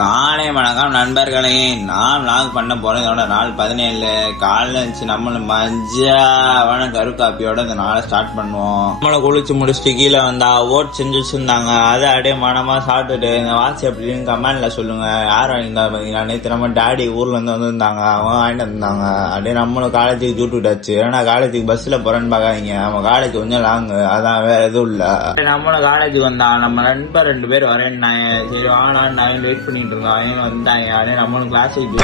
காலை வணக்கம் நண்பர்களே, நான் லாக் பண்ண போறதோட நாள் 17 காலைல இருந்துச்சு. நம்மளும் மஜாவான கருக்காப்பியோட இந்த நாளை ஸ்டார்ட் பண்ணுவோம். நம்மளை குளிச்சு முடிச்சுட்டு கீழே வந்தா ஓட் செஞ்சு வச்சிருந்தாங்க. அதை அப்படியே மனமா சாப்பிட்டுட்டு இந்த வாட்ச் எப்படின்னு கமெண்ட்ல சொல்லுங்க. யார் வாங்கியிருந்தா பாத்தீங்கன்னா நேற்று நம்ம டாடி ஊர்ல இருந்து வந்திருந்தாங்க, அவங்க வாங்கிட்டு வந்தாங்க. அப்படியே நம்மளும் காலேஜுக்கு ஜூட்டு விட்டாச்சு. ஏன்னா காலேஜுக்கு பஸ்ல போறேன்னு பாக்காதீங்க, நம்ம காலேஜ் கொஞ்சம் லாங்கு, அதான் வேற எதுவும் இல்ல. நம்மளும் காலேஜுக்கு வந்தா நம்ம நண்பர் 2 பேர் வரேன்னாங்க. சரி வாங்க, நான் வெயிட் பண்ணிட்டு இருந்தோம். வந்தாங்க. அப்படியே நம்மளும் கிளாஸுக்கு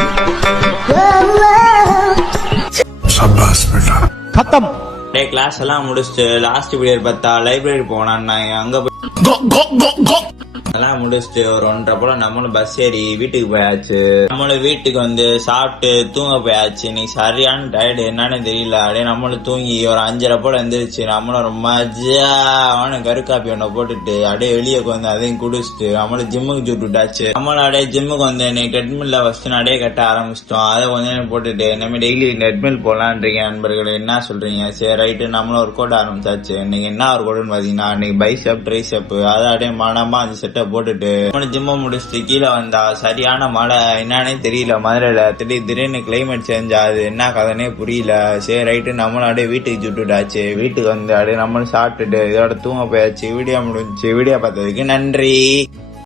கிளாஸ் எல்லாம் முடிச்சுட்டு லாஸ்ட் பீரியட் பார்த்தா லைப்ரரி போனான்னாங்க. அங்க எல்லாம் முடிச்சுட்டு ஒரு 1:30 போல நம்மளும் பஸ் ஏறி வீட்டுக்கு போயாச்சு. நம்மளும் வீட்டுக்கு வந்து சாப்பிட்டு தூங்க போயாச்சு. இன்னைக்கு சரியான டயர்டு, என்னன்னு தெரியல. அப்படியே நம்மளும் தூங்கி ஒரு 5:30 போல எந்திரிச்சு நம்மளும் ரொம்ப மஜாவான கருக்காப்பி ஒண்ணு போட்டுட்டு அப்படியே வெளியே வந்து அதையும் குடிச்சிட்டு நம்மளும் ஜிம்முக்கு ஜூட்டு விட்டாச்சு. நம்மளும் அப்படியே ஜிம்முக்கு வந்து இன்னைக்கு ட்ரெட்மில்ல ஃபர்ஸ்ட் நடைய கட்ட ஆரம்பிச்சிட்டோம். அதை கொஞ்ச நேரம் போட்டுட்டு நம்ம டெய்லி ட்ரெட்மில் போலான்றீங்க நண்பர்கள், என்ன சொல்றீங்க? சரி ரைட்டு, நம்மளும் ஒர்க் அவுட் ஆரம்பிச்சாச்சு. இன்னைக்கு என்ன ஒர்க் அவுட்னு பாத்தீங்கன்னா இன்னைக்கு பைசெப் ட்ரைசெப், அதை அப்படியே மனமா அந்த செட்டை போட்டுட்டு ஜிம்ம முடிச்சுட்டு கீழே வந்தா சரியான மழை, என்னன்னே தெரியல. மதுரையில திடீர்னு கிளைமேட் சேஞ்ச் ஆகுது, என்ன கதைனே புரியல. சரி ரைட்டு, நம்மளும் அப்படியே வீட்டுக்கு சுட்டுட்டாச்சு. வீட்டுக்கு வந்து அப்படியே நம்மளும் சாப்பிட்டுட்டு இதோட தூங்க போயாச்சு. வீடியோ முடிஞ்சு. வீடியோ பார்த்ததுக்கு நன்றி.